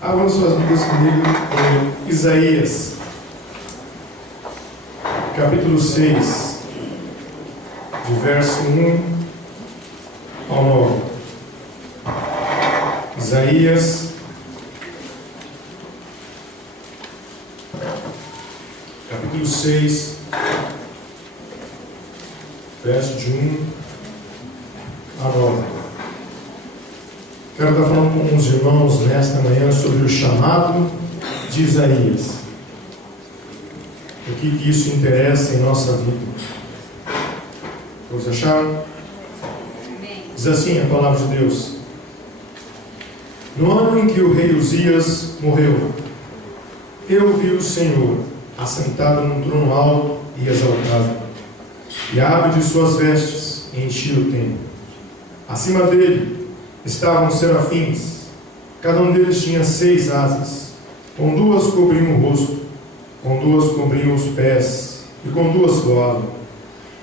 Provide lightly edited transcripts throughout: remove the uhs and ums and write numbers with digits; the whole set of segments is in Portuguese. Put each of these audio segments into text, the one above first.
Abram suas Bíblias comigo em Isaías, capítulo 6, de verso 1 ao 9. Isaías, capítulo 6, verso de 1 a 9. Quero estar falando com os irmãos nesta manhã sobre o chamado de Isaías. O que isso interessa em nossa vida? Todos acharam? Diz assim a palavra de Deus: no ano em que o rei Uzias morreu, eu vi o Senhor assentado num trono alto e exaltado, e a aba de suas vestes enchia o templo. Acima dele estavam serafins, cada um deles tinha 6 asas, com 2 cobriam o rosto, com 2 cobriam os pés, e com 2 voavam,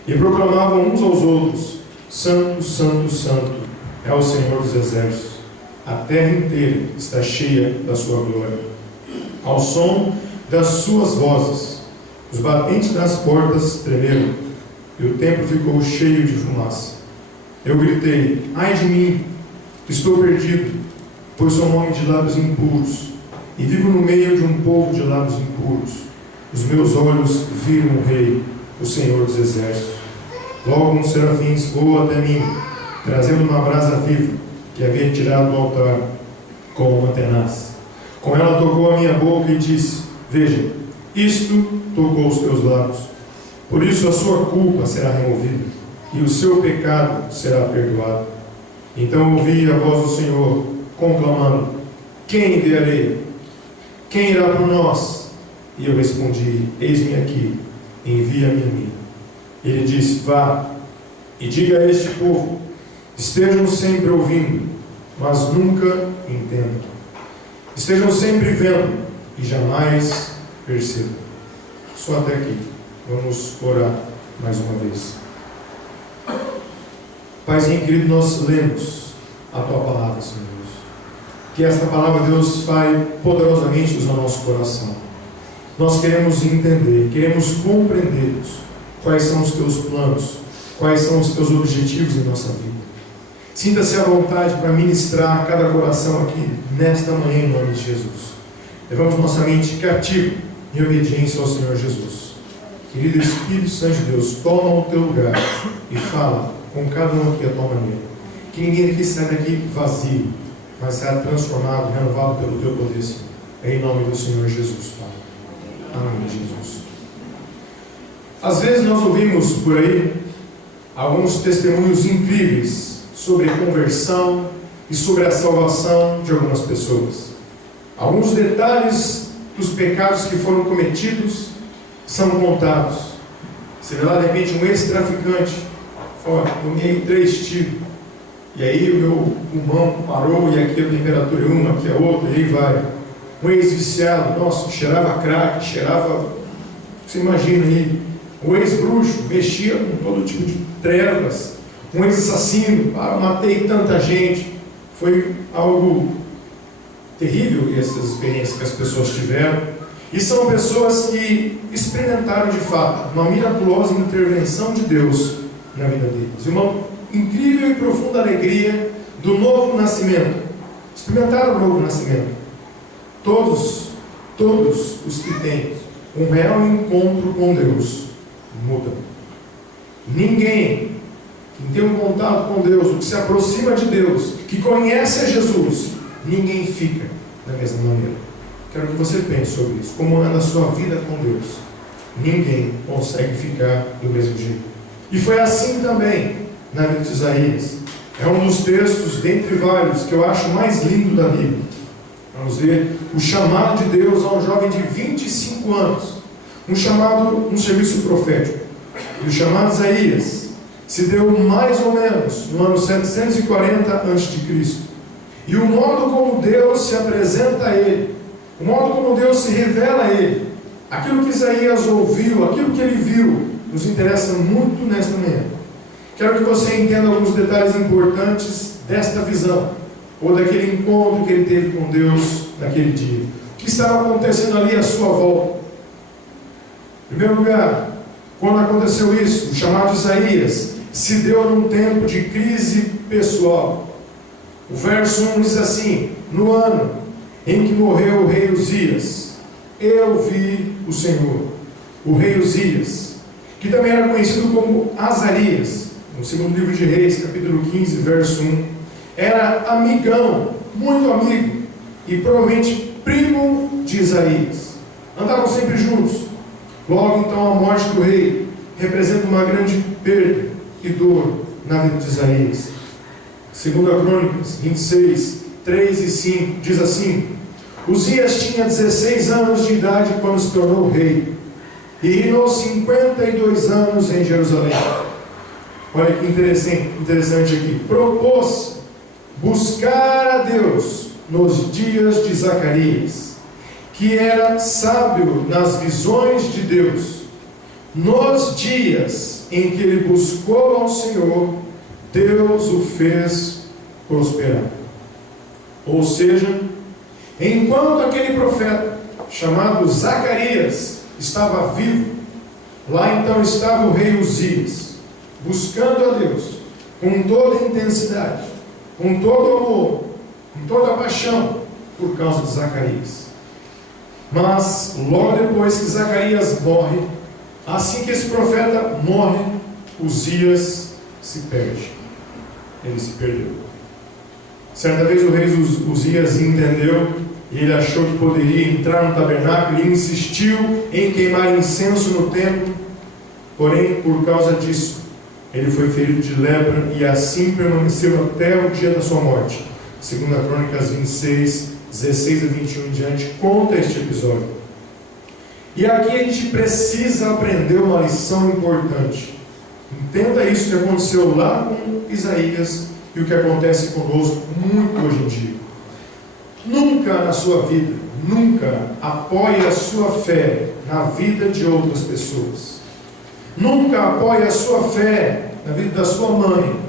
e proclamavam uns aos outros: Santo, Santo, Santo é o Senhor dos exércitos, a terra inteira está cheia da sua glória. Ao som das suas vozes, os batentes das portas tremeram, e o templo ficou cheio de fumaça. Eu gritei: ai de mim, estou perdido, pois sou um homem de lábios impuros, e vivo no meio de um povo de lábios impuros. Os meus olhos viram o Rei, o Senhor dos exércitos. Logo um serafim voou até mim, trazendo uma brasa viva, que havia tirado do altar com uma tenaz. Com ela tocou a minha boca e disse: veja, isto tocou os teus lábios. Por isso a sua culpa será removida, e o seu pecado será perdoado. Então ouvi a voz do Senhor, conclamando: quem enviarei? Quem irá por nós? E eu respondi: eis-me aqui, envia-me a mim. Ele disse: vá, e diga a este povo: estejam sempre ouvindo, mas nunca entendam. Estejam sempre vendo, e jamais percebam. Só até aqui. Vamos orar mais uma vez. Paizinho querido, nós lemos a Tua palavra, Senhor Deus. Que esta palavra, Deus, fale poderosamente no nosso coração. Nós queremos entender, queremos compreender quais são os Teus planos, quais são os Teus objetivos em nossa vida. Sinta-se à vontade para ministrar a cada coração aqui, nesta manhã, em nome de Jesus. Levamos nossa mente cativa em obediência ao Senhor Jesus. Querido Espírito Santo de Deus, toma o Teu lugar e fala com cada um aqui a Tua maneira. Que ninguém aqui saia daqui vazio, mas saia transformado, renovado pelo Teu poder, Senhor. É em nome do Senhor Jesus, Pai. Amém, Jesus. Às vezes nós ouvimos por aí alguns testemunhos incríveis sobre a conversão e sobre a salvação de algumas pessoas. Alguns detalhes dos pecados que foram cometidos são contados. Você vê lá de repente um ex-traficante: tomei 3 tiros, e aí o meu pulmão parou, e aqui a temperatura é uma, aqui é outra, e aí vai. Um ex-viciado, nossa, cheirava crack, cheirava, você imagina aí. Um ex-bruxo, mexia com todo tipo de trevas. Um ex-assassino: matei tanta gente. Foi algo terrível essas experiências que as pessoas tiveram. E são pessoas que experimentaram de fato uma miraculosa intervenção de Deus na vida deles, uma incrível e profunda alegria do novo nascimento. Experimentaram o novo nascimento. Todos os que têm um real encontro com Deus mudam. Ninguém que tem um contato com Deus, o que se aproxima de Deus, que conhece a Jesus, ninguém fica da mesma maneira. Quero que você pense sobre isso. Como anda a sua vida com Deus? Ninguém consegue ficar do mesmo jeito. E foi assim também na vida de Isaías. É um dos textos, dentre vários, que eu acho mais lindo da Bíblia. Vamos ver o chamado de Deus a um jovem de 25 anos. Um serviço profético. E o chamado de Isaías se deu mais ou menos no ano 740 a.C. E o modo como Deus se apresenta a ele, o modo como Deus se revela a ele, aquilo que Isaías ouviu, aquilo que ele viu, nos interessa muito nesta manhã. Quero que você entenda alguns detalhes importantes desta visão, ou daquele encontro que ele teve com Deus naquele dia. O que estava acontecendo ali à sua volta? Em primeiro lugar, quando aconteceu isso, o chamado de Isaías se deu num tempo de crise pessoal. O verso 1 diz assim: no ano em que morreu o rei Uzias, eu vi o Senhor. O rei Uzias, que também era conhecido como Azarias, no segundo livro de Reis, capítulo 15, verso 1, era amigão, muito amigo, e provavelmente primo de Isaías. Andavam sempre juntos. Logo então a morte do rei representa uma grande perda e dor na vida de Isaías. Segundo a Crônicas 26, 3 e 5, diz assim: Uzias tinha 16 anos de idade quando se tornou rei, e reinou 52 anos em Jerusalém. Olha que interessante aqui. Propôs buscar a Deus nos dias de Zacarias, que era sábio nas visões de Deus. Nos dias em que ele buscou ao Senhor, Deus o fez prosperar. Ou seja, enquanto aquele profeta chamado Zacarias estava vivo, lá então estava o rei Uzias, buscando a Deus com toda a intensidade, com todo o amor, com toda a paixão, por causa de Zacarias. Mas logo depois que Zacarias morre, assim que esse profeta morre, Uzias se perde. Ele se perdeu. Certa vez o rei Uzias entendeu, e ele achou que poderia entrar no tabernáculo, e insistiu em queimar incenso no templo. Porém, por causa disso, ele foi ferido de lepra, e assim permaneceu até o dia da sua morte. Segundo a Crônicas 26, 16 a 21 em diante, conta este episódio. E aqui a gente precisa aprender uma lição importante. Entenda isso que aconteceu lá com Isaías e o que acontece conosco muito hoje em dia. Nunca na sua vida, nunca apoie a sua fé na vida de outras pessoas. Nunca apoie a sua fé na vida da sua mãe.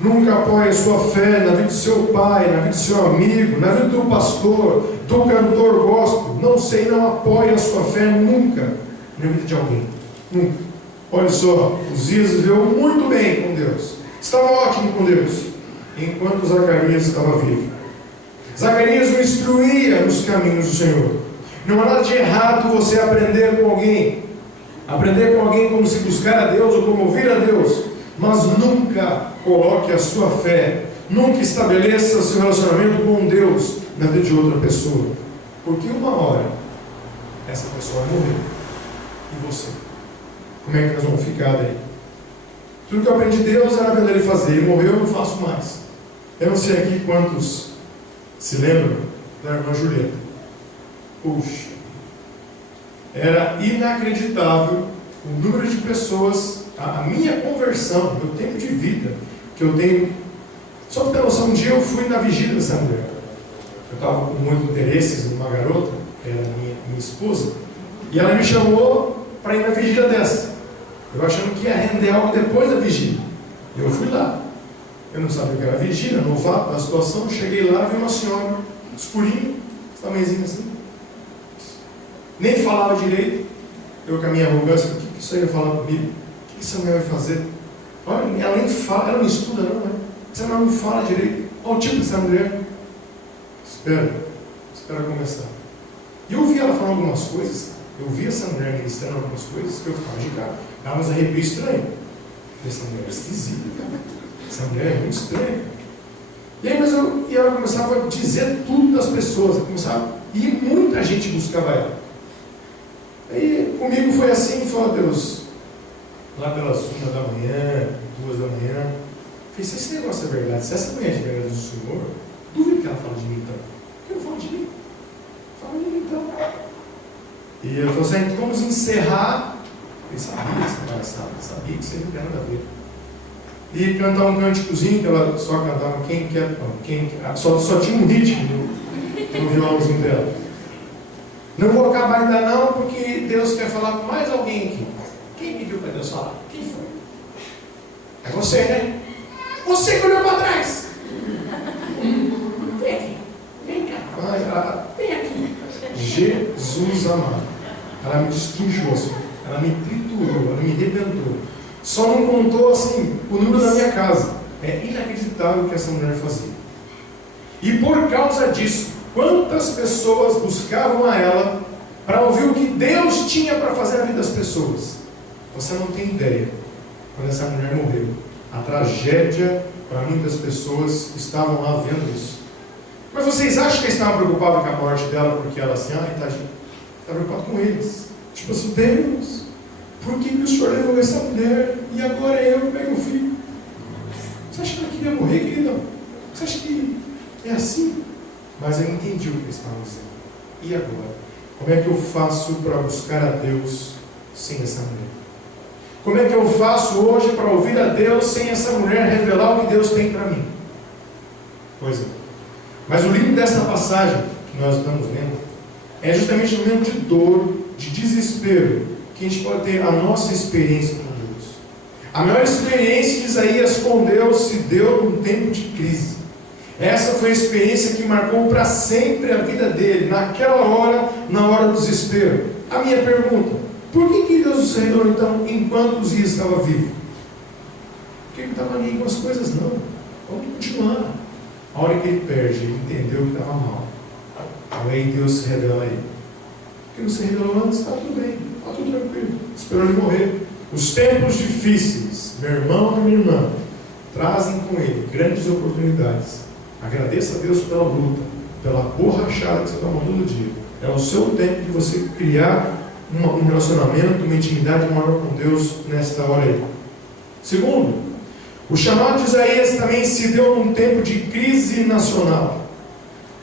Nunca apoie a sua fé na vida do seu pai, na vida do seu amigo, na vida do pastor, do cantor gospel. Não sei, não apoie a sua fé nunca na vida de alguém. Nunca. Olha só, Uzias viveu muito bem com Deus. Estava ótimo com Deus, enquanto Zacarias estava vivo. Zacarias o instruía nos caminhos do Senhor. Não há nada de errado você aprender com alguém. Aprender com alguém como se buscar a Deus ou como ouvir a Deus. Mas nunca coloque a sua fé, nunca estabeleça seu relacionamento com Deus na vida de outra pessoa. Porque uma hora, essa pessoa vai morrer. E você? Como é que nós vamos ficar daí? Tudo que eu aprendi de Deus era vendo ele fazer. Ele morreu, eu não faço mais. Eu não sei aqui quantos se lembram da irmã Julieta. Puxa, era inacreditável o número de pessoas, a minha conversão, o meu tempo de vida que eu tenho. Só para ter noção, um dia eu fui na vigília dessa mulher. Eu estava com muito interesse numa garota, que era minha esposa, e ela me chamou para ir na vigília dessa. Eu achando que ia render algo depois da vigília. E eu fui lá. Eu não sabia o que era vigília, novato da situação. Cheguei lá, vi uma senhora, escurinha, tamanhozinho assim. Nem falava direito. Eu com a minha arrogância, o que isso aí ia falar comigo? O que essa mulher vai fazer? Olha, ela nem fala, ela não estuda não, né? Essa mulher não fala direito. Olha o tipo dessa mulher. Espera começar. E eu ouvi ela falando algumas coisas. Eu vi essa mulher ministrando algumas coisas que eu ficava de cara. Ah, mas arrepio estranho. Essa mulher é esquisita, cara. Essa mulher é muito estranha. E aí, e ela começava a dizer tudo das pessoas. E muita gente buscava ela. Aí comigo foi assim, falou: Deus, lá pelas 1 da manhã, 2 da manhã, falei: se esse negócio é verdade, se essa mulher é de verdade do Senhor, duvido que ela fala de mim então. Por que eu não falo de mim? Fala de mim então. E eu falei assim: vamos encerrar. Eu sabia que isso não tem nada a ver. E cantar um cânticozinho, que ela só cantava quem quer, só tinha um ritmo no violãozinho dela. Não vou acabar ainda não, porque Deus quer falar com mais alguém aqui. Quem pediu para Deus falar? Quem foi? É você, né? Você que olhou para trás. Vem aqui. Vem cá. Jesus amado. Ela me destrujou, assim, ela me triturou, ela me rebentou. Só não contou assim o número da minha casa. É inacreditável o que essa mulher fazia. E por causa disso, quantas pessoas buscavam a ela para ouvir o que Deus tinha para fazer na vida das pessoas? Você não tem ideia. Quando essa mulher morreu, a tragédia para muitas pessoas que estavam lá vendo isso. Mas vocês acham que eles estavam preocupados com a morte dela porque ela assim, tadinha, está preocupado com eles? Tipo assim, Deus, por que o Senhor levou essa mulher e agora eu, como é que eu fico? Você acha que ela queria morrer, querida? Você acha que é assim? Mas eu entendi o que eles estavam dizendo. E agora? Como é que eu faço para buscar a Deus sem essa mulher? Como é que eu faço hoje para ouvir a Deus sem essa mulher revelar o que Deus tem para mim? Pois é. Mas o lindo dessa passagem que nós estamos lendo é justamente no momento de dor, de desespero, que a gente pode ter a nossa experiência com Deus. A maior experiência de Isaías com Deus se deu num tempo de crise. Essa foi a experiência que marcou para sempre a vida dele, naquela hora, na hora do desespero. A minha pergunta: por que Deus se revelou então enquanto Uzias estava vivo? Porque ele não estava nem com as coisas, não. Vamos continuar. A hora que ele perde, ele entendeu que estava mal. Aí Deus se revela a ele. Porque não se revelou antes, está tudo bem, está tudo tranquilo. Esperou ele morrer. Os tempos difíceis, meu irmão e minha irmã, trazem com ele grandes oportunidades. Agradeça a Deus pela luta, pela borrachada que você toma todo dia. É o seu tempo de você criar um relacionamento, uma intimidade maior com Deus nesta hora aí. Segundo, o chamado de Isaías também se deu num tempo de crise nacional.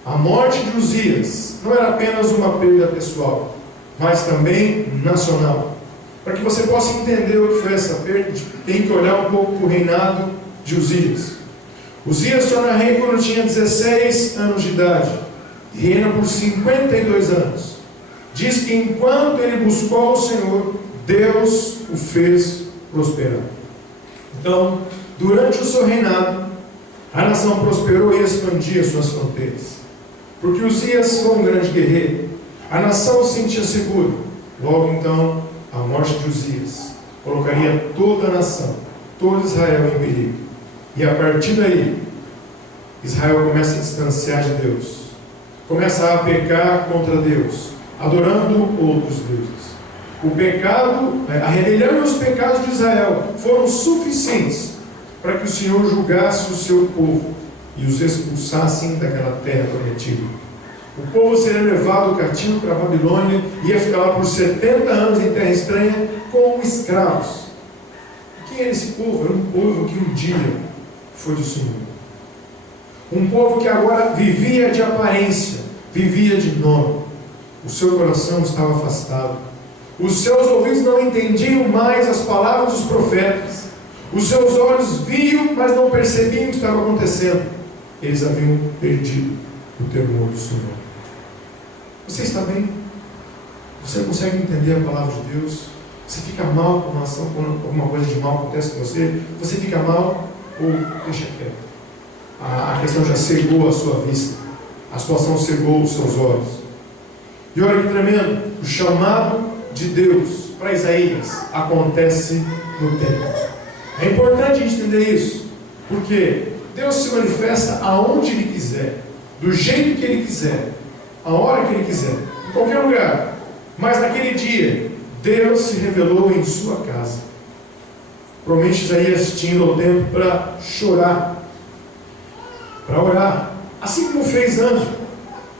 A morte de Uzias não era apenas uma perda pessoal, mas também nacional. Para que você possa entender o que foi essa perda, tem que olhar um pouco para o reinado de Uzias. Uzias se torna rei quando tinha 16 anos de idade, e reina por 52 anos. Diz que enquanto ele buscou o Senhor, Deus o fez prosperar. Então, durante o seu reinado, a nação prosperou e expandia suas fronteiras. Porque Uzias foi um grande guerreiro, a nação se sentia segura. Logo então, a morte de Uzias colocaria toda a nação, todo Israel em perigo. E a partir daí, Israel começa a distanciar de Deus, começa a pecar contra Deus, adorando outros deuses. O pecado, a rebelião e os pecados de Israel foram suficientes para que o Senhor julgasse o seu povo e os expulsassem daquela terra prometida. O povo seria levado cativo para a Babilônia e ia ficar lá por 70 anos em terra estranha como escravos. E quem era esse povo? Era um povo que um dia foi do Senhor. Um povo que agora vivia de aparência, vivia de nome. O seu coração estava afastado. Os seus ouvidos não entendiam mais as palavras dos profetas. Os seus olhos viam, mas não percebiam o que estava acontecendo. Eles haviam perdido o temor do Senhor. Você está bem? Você consegue entender a palavra de Deus? Você fica mal com uma ação, quando alguma coisa de mal acontece com você? Você fica mal ou deixa quieto? A questão já cegou a sua vista. A situação cegou os seus olhos. E olha que tremendo, o chamado de Deus para Isaías acontece no tempo. É importante a gente entender isso, porque Deus se manifesta aonde Ele quiser, do jeito que Ele quiser, a hora que Ele quiser, em qualquer lugar. Mas naquele dia, Deus se revelou em sua casa. Provavelmente Isaías tinha o tempo para chorar, para orar, assim como fez Ana,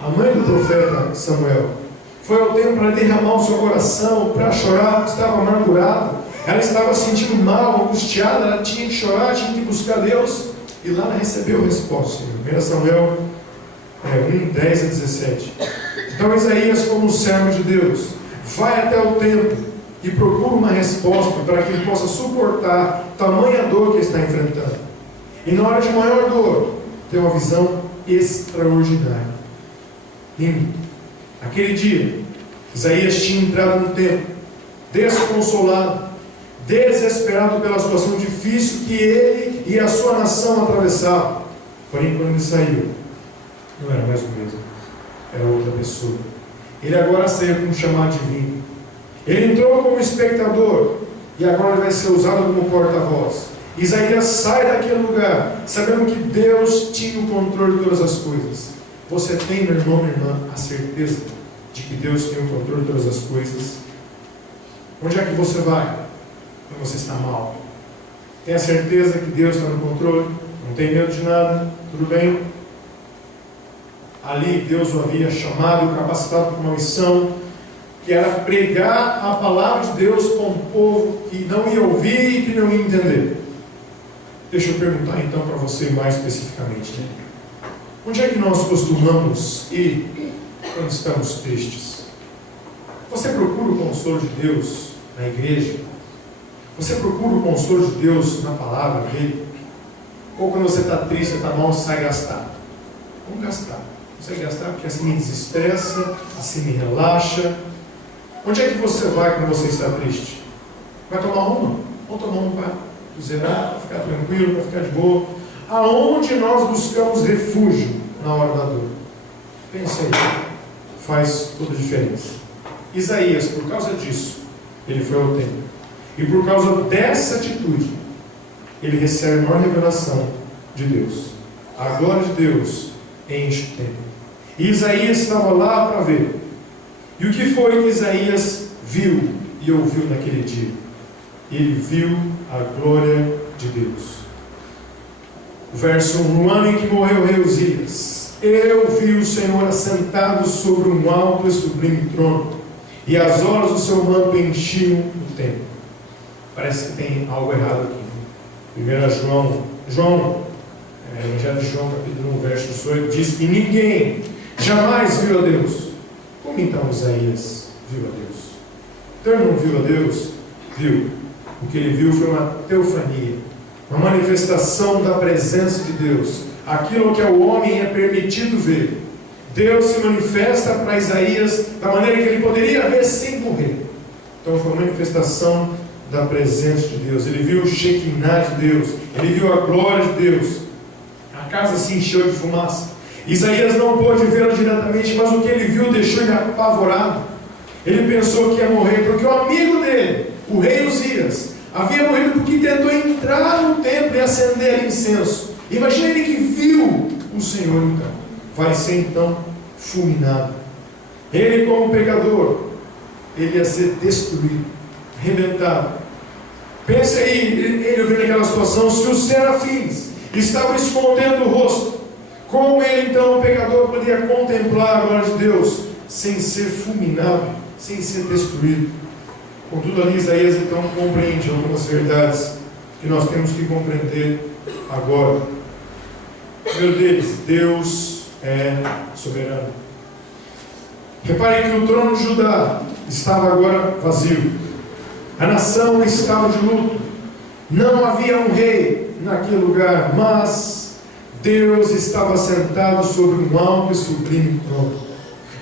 a mãe do profeta Samuel. Foi ao tempo para derramar o seu coração, para chorar, estava amargurada, ela estava se sentindo mal, angustiada, ela tinha que chorar, tinha que buscar Deus, e lá ela recebeu a resposta. 1 Samuel 1, 10 a 17. Então Isaías, como servo de Deus, vai até o templo e procura uma resposta para que ele possa suportar tamanha dor que ele está enfrentando. E na hora de maior dor, tem uma visão extraordinária. Lindo. Aquele dia, Isaías tinha entrado no templo, desconsolado, desesperado pela situação difícil que ele e a sua nação atravessavam. Porém, quando ele saiu, não era mais o mesmo, era outra pessoa. Ele agora saiu com um chamado divino. Ele entrou como espectador e agora ele vai ser usado como porta-voz. Isaías sai daquele lugar sabendo que Deus tinha o controle de todas as coisas. Você tem, meu irmão, minha irmã, a certeza de que Deus tem o controle de todas as coisas? Onde é que você vai quando você está mal? Tem a certeza que Deus está no controle? Não tem medo de nada? Tudo bem? Ali Deus o havia chamado e capacitado para uma missão que era pregar a palavra de Deus para um povo que não ia ouvir e que não ia entender. Deixa eu perguntar então para você mais especificamente, né? Onde é que nós costumamos ir quando estamos tristes? Você procura o consolo de Deus na igreja? Você procura o consolo de Deus na palavra dele? Ou quando você está triste, está mal, você sai gastar? Vamos gastar. Você vai gastar porque assim me desestressa, assim me relaxa. Onde é que você vai quando você está triste? Vai tomar uma? Vamos tomar uma para zerar, para ficar tranquilo, para ficar de boa. Aonde nós buscamos refúgio na hora da dor? Pensa aí. Faz toda a diferença. Isaías, por causa disso, ele foi ao templo. E por causa dessa atitude, ele recebe a maior revelação de Deus. A glória de Deus enche o templo. E Isaías estava lá para ver. E o que foi que Isaías viu e ouviu naquele dia? Ele viu a glória de Deus. O verso 1: no ano em que morreu o rei Uzias, eu vi o Senhor assentado sobre um alto e sublime trono, e as horas do seu manto enchiam o templo. Parece que tem algo errado aqui. 1 João, Evangelho de João, capítulo 1, verso 18, diz que ninguém jamais viu a Deus. Como então Isaías viu a Deus? Então ele não viu a Deus? Viu. O que ele viu foi uma teofania, uma manifestação da presença de Deus. Aquilo que ao homem é permitido ver. Deus se manifesta para Isaías da maneira que ele poderia ver sem morrer. Então foi uma manifestação da presença de Deus. Ele viu o Shekinah de Deus. Ele viu a glória de Deus. A casa se encheu de fumaça. Isaías não pôde vê-lo diretamente, mas o que ele viu deixou ele apavorado. Ele pensou que ia morrer, porque o amigo dele, o rei Uzias, havia morrido porque tentou entrar no templo e acender incenso. Imagina ele que viu o Senhor então. Vai ser então fulminado. Ele, como pecador, ele ia ser destruído, arrebentado. Pense aí, ele ouvindo aquela situação, se os serafins estavam escondendo o rosto, como ele então, o pecador, poderia contemplar a glória de Deus sem ser fulminado, sem ser destruído? Contudo, ali Isaías então compreende algumas verdades que nós temos que compreender agora. Primeiro deles, Deus é soberano. Reparem que o trono de Judá estava agora vazio. A nação estava de luto. Não havia um rei naquele lugar, mas Deus estava sentado sobre um alto e sublime trono.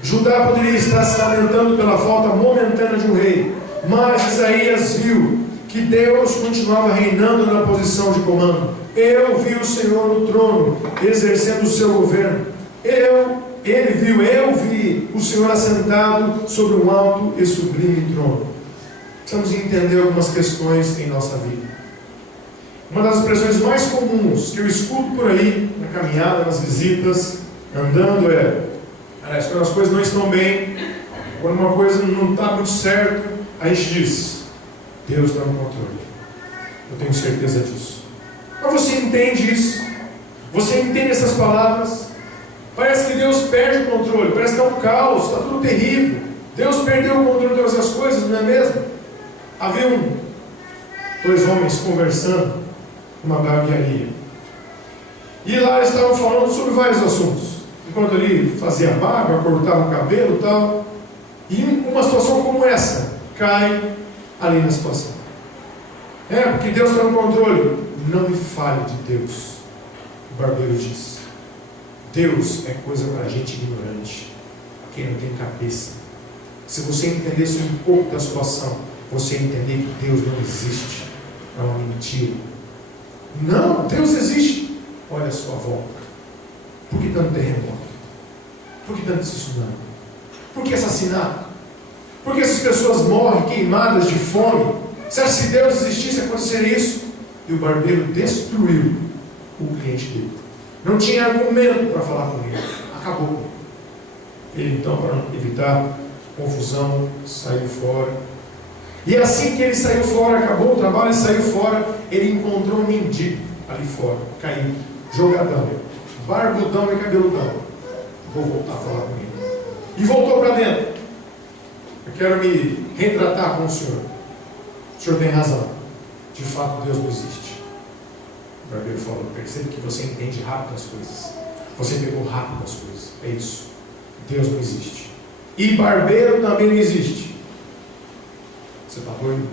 Judá poderia estar se lamentando pela falta momentânea de um rei, mas Isaías viu que Deus continuava reinando na posição de comando. Eu vi o Senhor no trono, exercendo o seu governo. Eu vi o Senhor assentado sobre um alto e sublime trono. Precisamos entender algumas questões em nossa vida. Uma das expressões mais comuns que eu escuto por aí, na caminhada, nas visitas, andando, quando as coisas não estão bem, quando uma coisa não está muito certa, a gente diz: Deus está no controle. Eu tenho certeza disso. Mas você entende isso? Você entende essas palavras? Parece que Deus perde o controle, parece que está um caos, está tudo terrível. Deus perdeu o controle de todas as coisas, não é mesmo? Havia dois homens conversando numa barbearia. E lá eles estavam falando sobre vários assuntos. Enquanto ele fazia barba, cortava o cabelo e tal. E uma situação como essa cai ali na situação. Porque Deus está no controle. Não me fale de Deus. O barbeiro disse: Deus é coisa para gente ignorante, quem não tem cabeça. Se você entendesse um pouco da situação, você ia entender que Deus não existe. É uma mentira. Não, Deus existe. Olha a sua volta. Por que tanto terremoto? Por que tanto tsunami? Por que assassinato? Por que essas pessoas morrem queimadas de fome? Você acha que se Deus existisse, aconteceria isso? E o barbeiro destruiu o cliente dele. Não tinha argumento para falar com ele. Acabou. Ele então, para evitar confusão, saiu fora. E assim que ele saiu fora, acabou o trabalho, ele saiu fora, ele encontrou um mendigo ali fora, caído, jogadão, barbudão e cabeludão. Vou voltar a falar com ele. E voltou para dentro. Eu quero me retratar com o senhor. O senhor tem razão. De fato, Deus não existe. O barbeiro falou: percebe que você entende rápido as coisas. Você pegou rápido as coisas. É isso. Deus não existe. E barbeiro também não existe. Você está doido?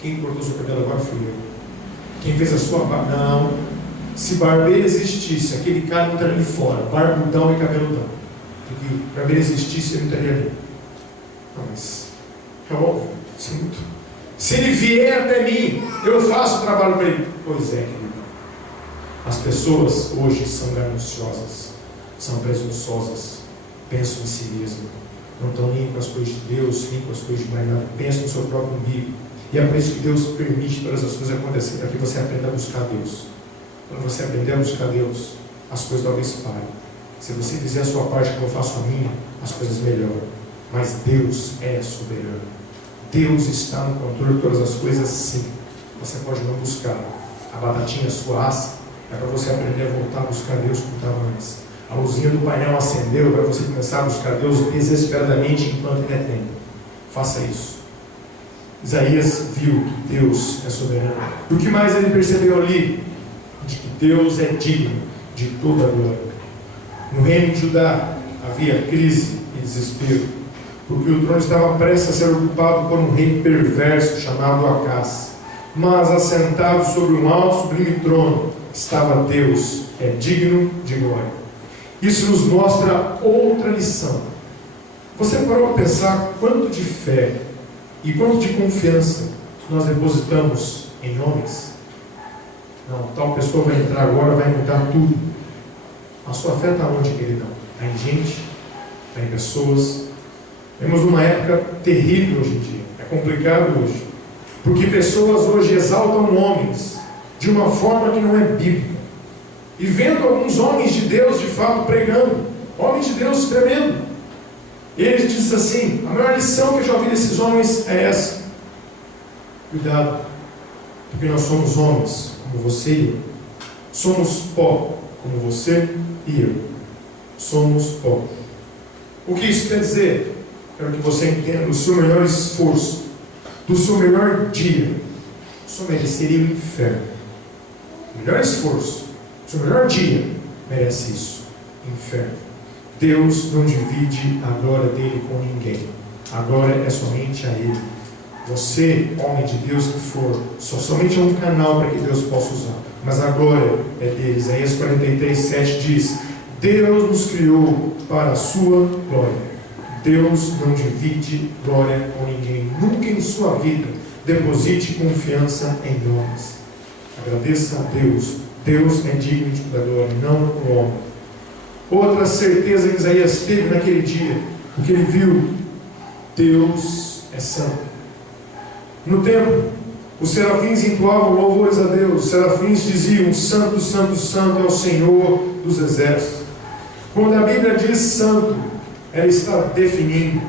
Quem cortou seu cabelo agora fui eu. Quem fez a sua barba? Não. Se barbeiro existisse, aquele cara não estaria ali fora, barbudão e cabeludão. Porque barbeiro existisse, ele não estaria ali. Não, mas é óbvio. Se ele vier até mim, eu faço o trabalho para ele. Pois é, querido. As pessoas hoje são gananciosas, são presunçosas, pensam em si mesmo, não estão nem com as coisas de Deus, nem com as coisas de mais nada, pensam no seu próprio umbigo. E é por isso que Deus permite todas as coisas acontecerem, para que você aprenda a buscar Deus. Quando você aprender a buscar Deus, as coisas talvez parem. Se você fizer a sua parte, como eu faço a minha, as coisas melhoram. Mas Deus é soberano. Deus está no controle de todas as coisas, sim. Você pode não buscar. A batatinha sua assa é para você aprender a voltar a buscar Deus como estava antes. A luzinha do painel acendeu para você começar a buscar Deus desesperadamente enquanto ainda é tempo. Faça isso. Isaías viu que Deus é soberano. E o que mais ele percebeu ali? De que Deus é digno de toda a glória. No reino de Judá havia crise e desespero, porque o trono estava prestes a ser ocupado por um rei perverso chamado Acás. Mas assentado sobre um alto sublime trono estava Deus, é digno de glória. Isso nos mostra outra lição. Você parou para pensar quanto de fé e quanto de confiança nós depositamos em homens? Não, tal pessoa vai entrar agora, vai mudar tudo. A sua fé está onde, queridão? Está em gente? Está em pessoas? Temos uma época terrível hoje em dia. É complicado hoje. Porque pessoas hoje exaltam homens de uma forma que não é bíblica. E vendo alguns homens de Deus de fato pregando, homens de Deus tremendo, ele diz assim: a maior lição que eu já ouvi desses homens é essa: cuidado, porque nós somos homens como você e eu, somos pó como você e eu, somos pó. O que isso quer dizer? Quero que você entenda: o seu melhor esforço, do seu melhor dia, só mereceria o inferno. O melhor esforço, o seu melhor dia, merece isso, inferno. Deus não divide a glória dele com ninguém. A glória é somente a ele. Você, homem de Deus que for, somente é um canal para que Deus possa usar, mas a glória é dele. Isaías 43:7 diz: Deus nos criou para a sua glória. Deus não divide glória com ninguém. Nunca em sua vida deposite confiança em homens. Agradeça a Deus. Deus é digno de toda glória, não o homem. Outra certeza que Isaías teve naquele dia, porque ele viu: Deus é santo. No templo, os serafins entoavam louvores a Deus. Os serafins diziam: Santo, Santo, Santo é o Senhor dos exércitos. Quando a Bíblia diz santo, ela está definindo.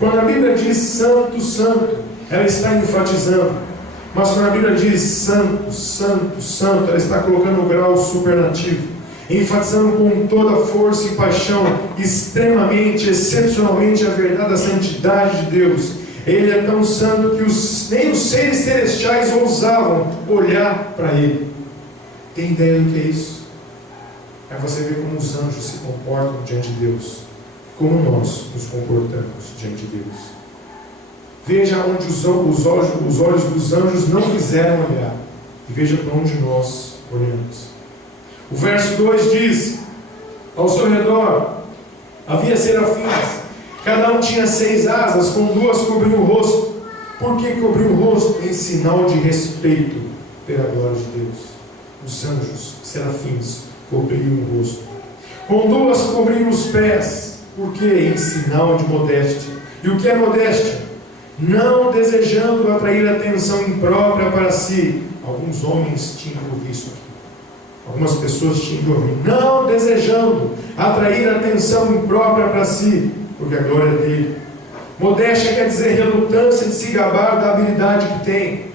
Quando a Bíblia diz santo, santo, ela está enfatizando. Mas quando a Bíblia diz santo, santo, santo, ela está colocando o grau superlativo, enfatizando com toda a força e paixão, extremamente, excepcionalmente, a verdade da santidade de Deus. Ele é tão santo que nem os seres celestiais ousavam olhar para ele. Tem ideia do que é isso? É você ver como os anjos se comportam diante de Deus, como nós nos comportamos diante de Deus. Veja onde os olhos dos anjos não quiseram olhar, e veja para onde nós olhamos. O verso 2 diz: ao seu redor havia serafins, cada um tinha 6 asas, com 2 cobriam o rosto. Por que cobriu o rosto? Em sinal de respeito pela glória de Deus. Os anjos, serafins, cobriam o rosto. Com 2 cobriam os pés, Por que em sinal de modéstia? E o que é modéstia? Não desejando atrair atenção imprópria para si. Alguns homens tinham que ouvir isso aqui. Algumas pessoas tinham que ouvir. Não desejando atrair atenção imprópria para si, porque a glória é dele. Modéstia quer dizer relutância de se gabar da habilidade que tem.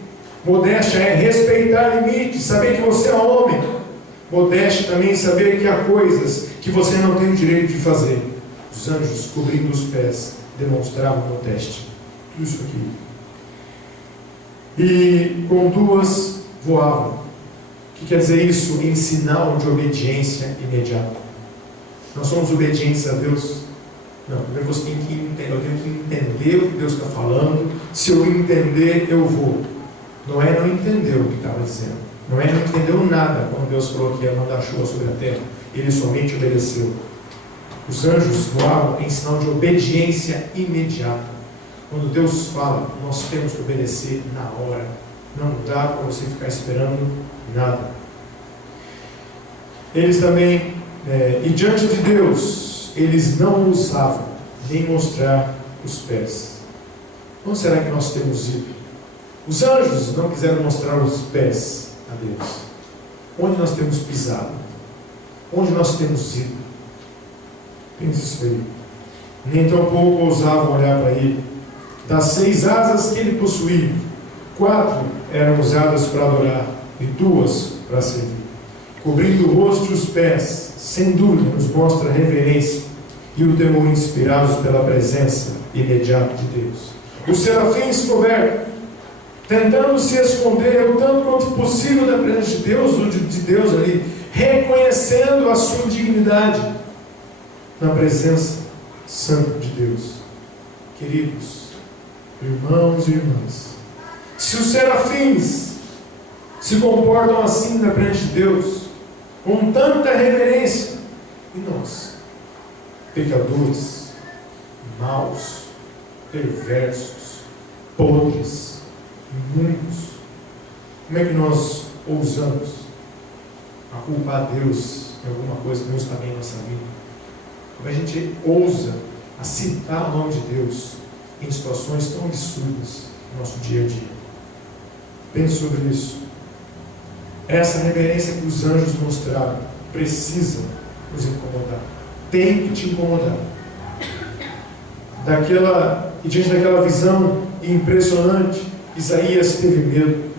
Modéstia é respeitar limites, saber que você é homem. Modéstia também é saber que há coisas que você não tem o direito de fazer. Os anjos, cobrindo os pés, demonstravam modéstia. Tudo isso aqui. E com duas voavam. O que quer dizer isso? Em sinal de obediência imediata. Nós somos obedientes a Deus? Não, primeiro você tem que entender. Eu tenho que entender o que Deus está falando. Se eu entender, eu vou. Não é não entender o que estava dizendo. Não é não entendeu nada quando Deus falou que ia mandar chuva sobre a terra. Ele somente obedeceu. Os anjos voavam em sinal de obediência imediata. Quando Deus fala, nós temos que obedecer na hora. Não dá para você ficar esperando nada. Eles também, e diante de Deus, eles não ousavam nem mostrar os pés. Onde será que nós temos ido? Os anjos não quiseram mostrar os pés a Deus. Onde nós temos pisado? Onde nós temos ido? Pense isso aí. Nem tampouco ousavam olhar para ele. Das 6 asas que ele possuía, 4 eram usadas para adorar e 2 para servir. Cobrindo o rosto e os pés, sem dúvida nos mostra a reverência e o temor inspirados pela presença imediata de Deus. Os serafins cobertos, tentando se esconder o tanto quanto possível da presença de Deus ali, reconhecendo a sua dignidade na presença santa de Deus. Queridos, irmãos e irmãs, se os serafins se comportam assim na presença de Deus, com tanta reverência, e nós, pecadores, maus, perversos, podres, imundos, como é que nós ousamos a culpar Deus em alguma coisa que não está bem em nossa vida? Como a gente ousa a citar o nome de Deus em situações tão absurdas no nosso dia a dia? Pense sobre isso. Essa reverência que os anjos mostraram precisa nos incomodar. Tem que te incomodar. E diante daquela visão impressionante, Isaías teve medo.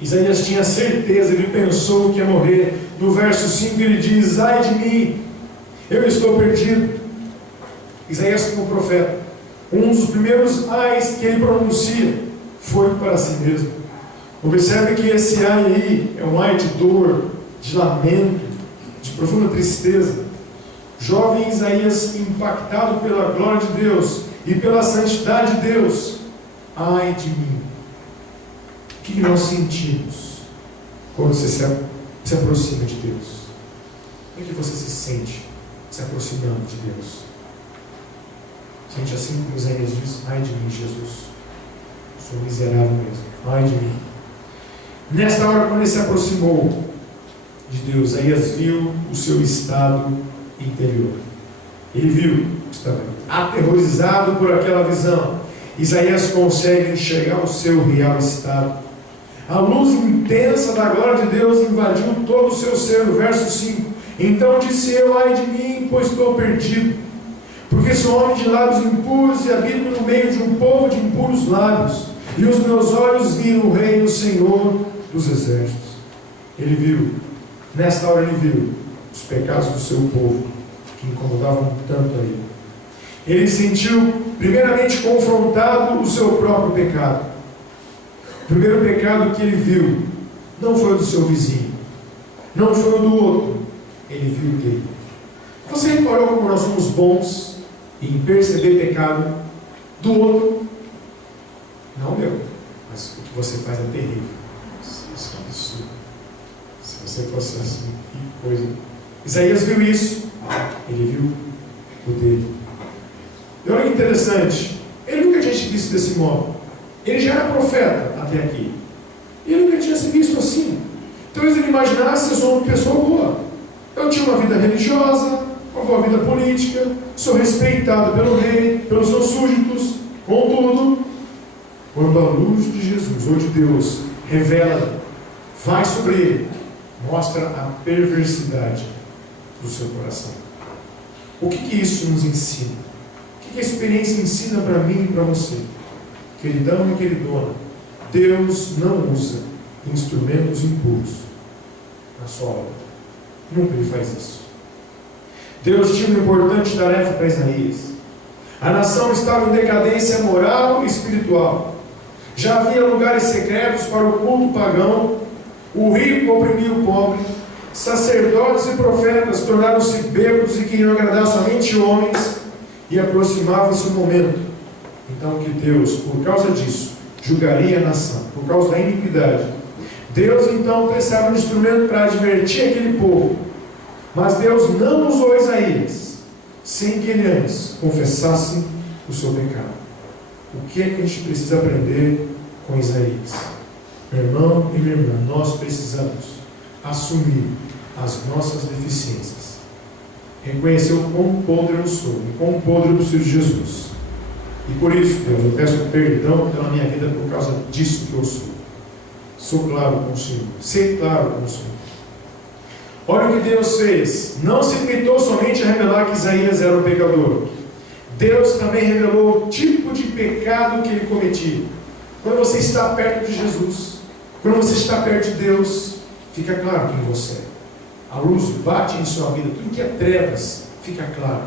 Isaías tinha certeza, ele pensou que ia morrer. No verso 5 ele diz: ai de mim, eu estou perdido. Isaías, como profeta, um dos primeiros ais que ele pronuncia foi para si mesmo. Observe que esse ai aí é um ai de dor, de lamento, de profunda tristeza. Jovem Isaías, impactado pela glória de Deus e pela santidade de Deus, ai de mim. O que nós sentimos quando você se aproxima de Deus? Como é que você se sente se aproximando de Deus? Sente assim como Isaías diz: ai de mim, Jesus, sou miserável mesmo, ai de mim. Nesta hora, quando ele se aproximou de Deus, Isaías viu o seu estado interior. Ele viu, estava aterrorizado por aquela visão. Isaías consegue enxergar o seu real estado. A luz intensa da glória de Deus invadiu todo o seu ser. No verso 5: então disse eu: ai de mim, pois estou perdido, porque sou homem de lábios impuros e habito no meio de um povo de impuros lábios, e os meus olhos viram o Rei, o Senhor dos exércitos. Ele viu, nesta hora ele viu os pecados do seu povo, que incomodavam tanto a ele. Ele sentiu, primeiramente, confrontado o seu próprio pecado. O primeiro pecado que ele viu não foi o do seu vizinho, não foi o do outro, ele viu o dele. Você reparou como nós somos bons em perceber pecado do outro? Não meu, mas o que você faz é terrível. Isso é um absurdo. Se você fosse assim, que coisa. Isaías viu isso, ele viu o dele. E olha que interessante, ele nunca tinha se visto desse modo. Ele já era profeta até aqui, e ele nunca tinha se visto assim. Talvez ele imaginasse: eu sou uma pessoa boa, eu tinha uma vida religiosa, uma boa vida política, sou respeitado pelo rei, pelos seus súditos. Contudo, quando a luz de Jesus ou de Deus revela, vai sobre ele, mostra a perversidade do seu coração. O que isso nos ensina? O que a experiência ensina para mim e para você? Queridão e queridona, Deus não usa instrumentos impuros na sua obra. Nunca ele faz isso. Deus tinha uma importante tarefa para Isaías. A nação estava em decadência moral e espiritual. Já havia lugares secretos para o culto pagão. O rico oprimia o pobre. Sacerdotes e profetas tornaram-se bêbados e queriam agradar somente homens. E aproximava-se o momento. Então que Deus, por causa disso, julgaria a nação, por causa da iniquidade. Deus então precisava de um instrumento para advertir aquele povo. Mas Deus não usou Isaías sem que ele antes confessasse o seu pecado. O que é que a gente precisa aprender com Isaías? Meu irmão e minha irmã, nós precisamos assumir as nossas deficiências, reconhecer o quão podre eu sou e quão podre eu preciso de Jesus. E por isso, Deus, eu peço perdão pela minha vida por causa disso que eu sou. Sou claro com o Senhor, sei claro com o Senhor. Olha o que Deus fez. Não se limitou somente a revelar que Isaías era um pecador. Deus também revelou o tipo de pecado que ele cometia. Quando você está perto de Jesus, quando você está perto de Deus, fica claro quem você é. A luz bate em sua vida, tudo que é trevas fica claro.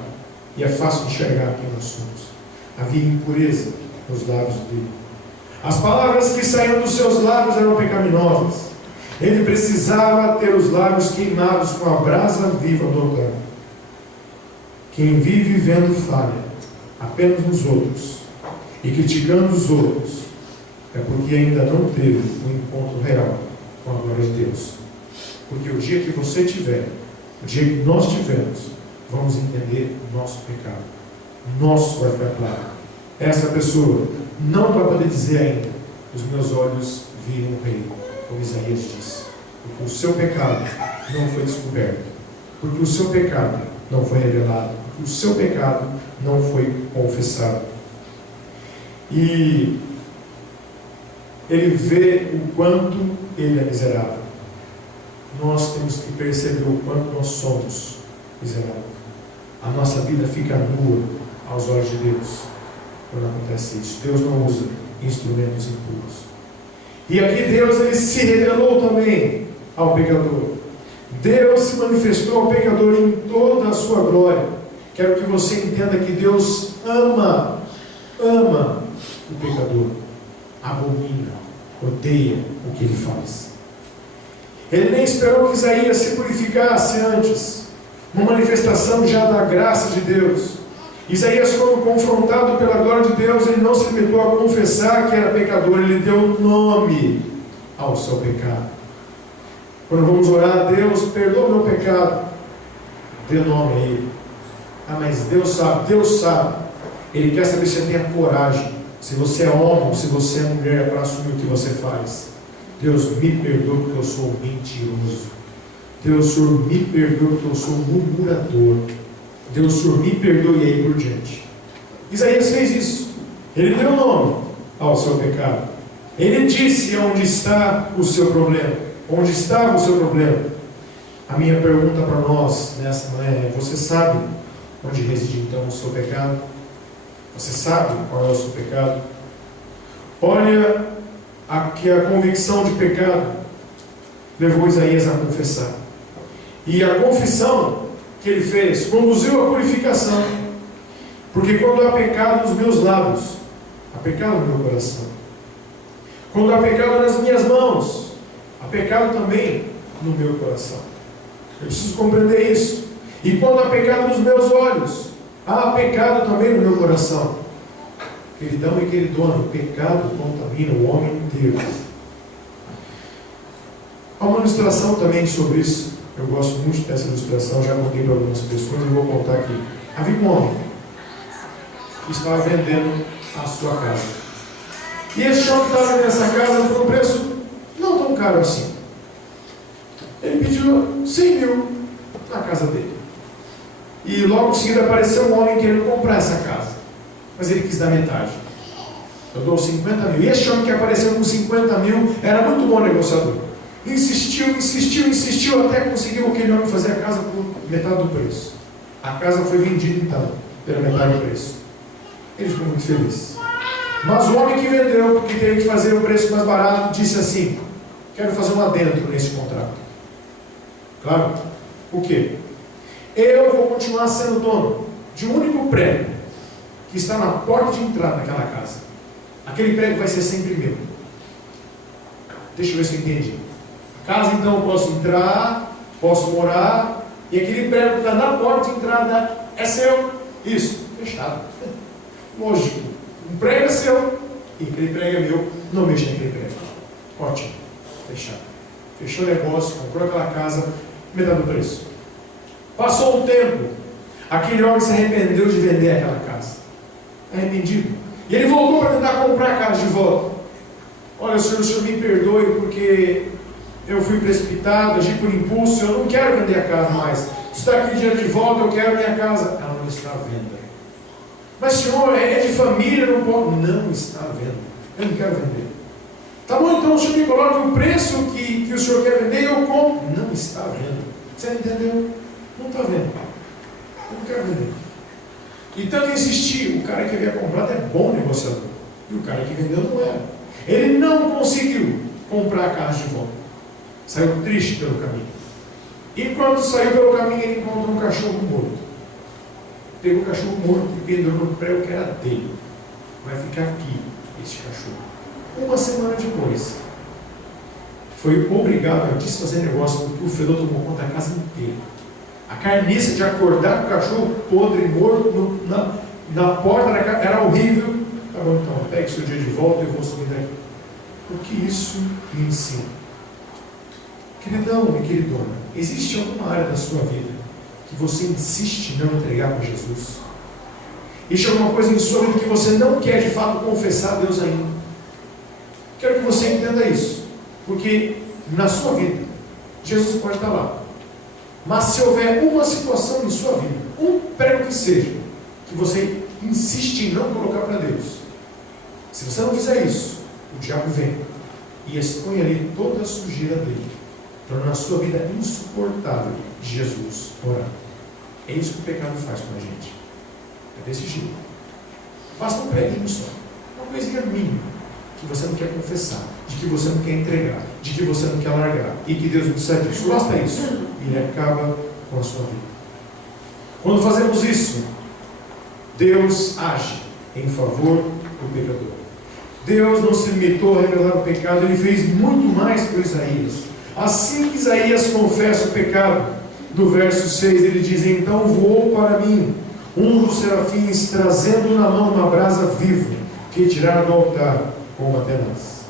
E é fácil enxergar quem nós somos. Havia impureza nos lábios dele. As palavras que saíam dos seus lábios eram pecaminosas. Ele precisava ter os lábios queimados com a brasa viva do altar. Quem vive vendo falha apenas nos outros e criticando os outros é porque ainda não teve um encontro real com a glória de Deus. Porque o dia que você tiver, o dia que nós tivermos, vamos entender o nosso pecado. Nosso vai ficar claro. Essa pessoa não vai poder dizer ainda: os meus olhos viram o rei, como Isaías disse. Porque o seu pecado não foi descoberto. Porque o seu pecado não foi revelado. Porque o seu pecado não foi confessado. E ele vê o quanto ele é miserável. Nós temos que perceber o quanto nós somos miseráveis. A nossa vida fica nua aos olhos de Deus quando acontece isso. Deus não usa instrumentos impuros. E aqui Deus ele se revelou também ao pecador. Deus se manifestou ao pecador em toda a sua glória. Quero que você entenda que Deus ama o pecador, abomina, odeia o que ele faz. Ele nem esperou que Isaías se purificasse antes, uma manifestação já da graça de Deus. Isaías, quando confrontado pela glória de Deus, ele não se limitou a confessar que era pecador, ele deu nome ao seu pecado. Quando vamos orar a Deus, perdoa o meu pecado, dê nome a ele. Ah, mas Deus sabe. Ele quer saber se você tem a coragem, se você é homem, se você é mulher, para assumir o que você faz. Deus, me perdoa porque eu sou mentiroso. Deus, Senhor, me perdoa porque eu sou murmurador. Deus, Senhor, me perdoe, e aí por diante. Isaías fez isso. Ele deu nome ao seu pecado. Ele disse onde está o seu problema. Onde estava o seu problema. A minha pergunta para nós nessa manhã é: você sabe onde reside então o seu pecado? Você sabe qual é o seu pecado? Olha que a convicção de pecado levou Isaías a confessar. E a confissão que ele fez conduziu à purificação. Porque quando há pecado nos meus lábios, há pecado no meu coração. Quando há pecado nas minhas mãos, há pecado também no meu coração. Eu preciso compreender isso. E quando há pecado nos meus olhos, há pecado também no meu coração. Queridão e queridona, o pecado contamina o homem inteiro. Há uma ilustração também sobre isso. Eu gosto muito dessa ilustração, já contei para algumas pessoas e vou contar aqui. Havia um homem que estava vendendo a sua casa. E esse homem que estava vendendo essa casa por um preço não tão caro assim. Ele pediu 100 mil na casa dele. E logo em seguida apareceu um homem querendo comprar essa casa. Mas ele quis dar metade. Eu dou 50 mil. E esse homem que apareceu com 50 mil era muito bom negociador. Insistiu até conseguiu aquele homem fazer a casa por metade do preço. A casa foi vendida então, pela metade do preço. Ele ficou muito feliz. Mas o homem que vendeu, porque teria que fazer o preço mais barato, disse assim: quero fazer um adendo nesse contrato. Claro. O quê? Eu vou continuar sendo dono de um único prédio que está na porta de entrada daquela casa. Aquele prédio vai ser sempre meu. Deixa eu ver se eu entendi. A casa então eu posso entrar, posso morar, e aquele prédio que está na porta de entrada é seu. Isso, fechado. Lógico. Um prédio é seu, e aquele prédio é meu, não mexa naquele prédio. Ótimo. Fechado. Fechou o negócio, comprou aquela casa, metade do preço. Passou um tempo, aquele homem se arrependeu de vender aquela casa. Arrependido. E ele voltou para tentar comprar a casa de volta. Olha, senhor me perdoe porque eu fui precipitado, agi por impulso, eu não quero vender a casa mais. Se está aqui dinheiro de volta, eu quero minha casa. Ela não está à venda. Mas senhor, é de família, não pode. Não está à venda. Eu não quero vender. Tá bom, então o senhor me coloca o preço que o senhor quer vender e eu compro. Não está à venda. Você entendeu? Não está vendo. Eu não quero vender. Então eu insisti, o cara que havia comprado é bom negociador. E o cara que vendeu não era. Ele não conseguiu comprar a casa de volta. Saiu triste pelo caminho. E quando saiu pelo caminho, ele encontrou um cachorro morto. Pegou o cachorro morto e pendurou no prego que era dele. Vai ficar aqui, esse cachorro. Uma semana depois, foi obrigado a desfazer negócio porque o fedor tomou conta da casa inteira. A carniça de acordar com o cachorro podre, morto, na porta da casa, era horrível. Tá bom, então, pegue seu dia de volta e eu vou subir daqui. O que isso me ensina? Queridão e queridona, existe alguma área da sua vida que você insiste em não entregar para Jesus? Existe alguma coisa em sua vida que você não quer de fato confessar a Deus ainda? Quero que você entenda isso, porque na sua vida, Jesus pode estar lá. Mas se houver uma situação em sua vida, um prego que seja, que você insiste em não colocar para Deus, se você não fizer isso, o diabo vem e expõe ali toda a sujeira dele, tornando a sua vida insuportável de Jesus orar. É isso que o pecado faz com a gente. É desse jeito. Basta um preguinho só, uma coisinha mínima, que você não quer confessar, de que você não quer entregar, de que você não quer largar, e que Deus não precisa disso. Basta isso, e ele acaba com a sua vida. Quando fazemos isso, Deus age em favor do pecador. Deus não se limitou a revelar o pecado, ele fez muito mais por Isaías. Assim que Isaías confessa o pecado, no verso 6 ele diz: então voou para mim um dos serafins, trazendo na mão uma brasa viva, que tiraram do altar com uma tenaz.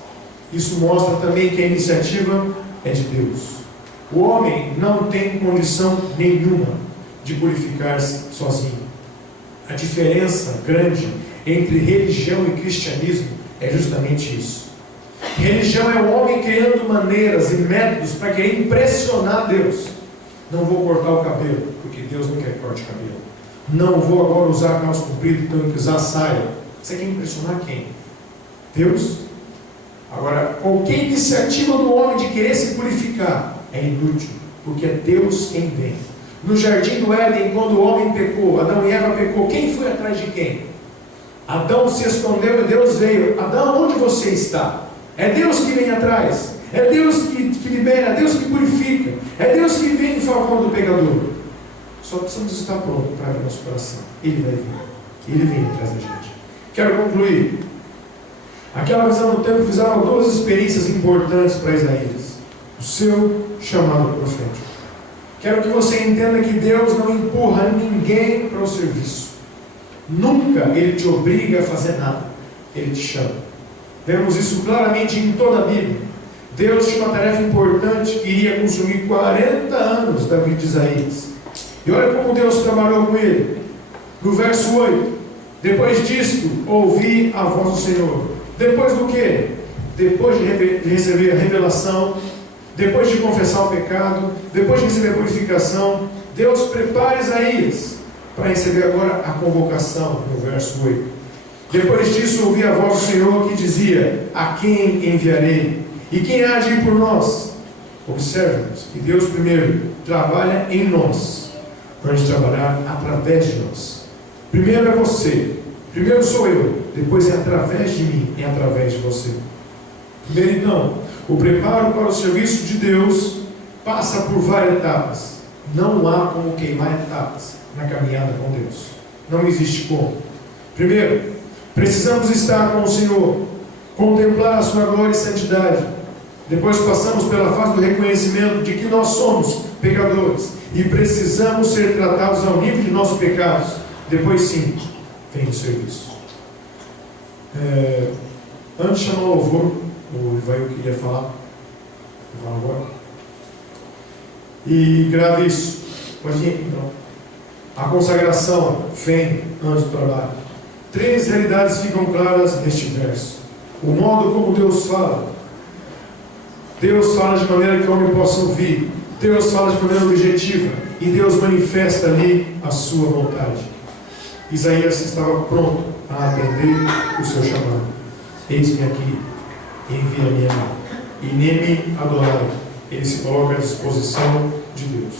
Isso mostra também que a iniciativa é de Deus. O homem não tem condição nenhuma de purificar-se sozinho. A diferença grande entre religião e cristianismo é justamente isso. Religião é o homem criando maneiras e métodos para querer impressionar Deus. Não vou cortar o cabelo, porque Deus não quer que corte o cabelo. Não vou agora usar calça comprida, então tem que usar saia. Você quer impressionar quem? Deus? Agora, qualquer iniciativa do homem de querer se purificar é inútil, porque é Deus quem vem. No jardim do Éden, quando o homem pecou, Adão e Eva pecou, quem foi atrás de quem? Adão se escondeu e Deus veio. Adão, onde você está? É Deus que vem atrás, é Deus que libera, é Deus que purifica, é Deus que vem em favor do pecador. Só precisamos estar prontos para abrir nosso coração. Ele vai vir, Ele vem atrás da gente. Quero concluir. Aquela visão do tempo fizeram duas experiências importantes para Isaías: o seu chamado profético. Quero que você entenda que Deus não empurra ninguém para o serviço. Nunca Ele te obriga a fazer nada. Ele te chama. Vemos isso claramente em toda a Bíblia. Deus tinha uma tarefa importante que iria consumir 40 anos da vida de Isaías. E olha como Deus trabalhou com ele. No verso 8: depois disto, ouvi a voz do Senhor. Depois do quê? Depois de receber a revelação, depois de confessar o pecado, depois de receber a purificação, Deus prepara Isaías para receber agora a convocação, no verso 8. Depois disso ouvi a voz do Senhor que dizia: a quem enviarei? E quem há de ir por nós? Observe-nos que Deus primeiro trabalha em nós, para a gente trabalhar através de nós. Primeiro é você, primeiro sou eu, depois é através de mim, é através de você. Primeiro então, o preparo para o serviço de Deus passa por várias etapas. Não há como queimar etapas na caminhada com Deus. Não existe como. Primeiro, precisamos estar com o Senhor, contemplar a sua glória e santidade. Depois passamos pela fase do reconhecimento de que nós somos pecadores e precisamos ser tratados ao nível de nossos pecados. Depois sim, vem o serviço. Antes de chamar o louvor, o Ivail queria falar. Vou falar agora. E grave isso. Pode ir então. A consagração vem antes do trabalho. 3 realidades ficam claras neste verso. O modo como Deus fala. Deus fala de maneira que o homem possa ouvir. Deus fala de maneira objetiva. E Deus manifesta ali a sua vontade. Isaías estava pronto a atender o seu chamado. Eis-me aqui, envia-me a mim. E nem me adorai. Ele se coloca à disposição de Deus.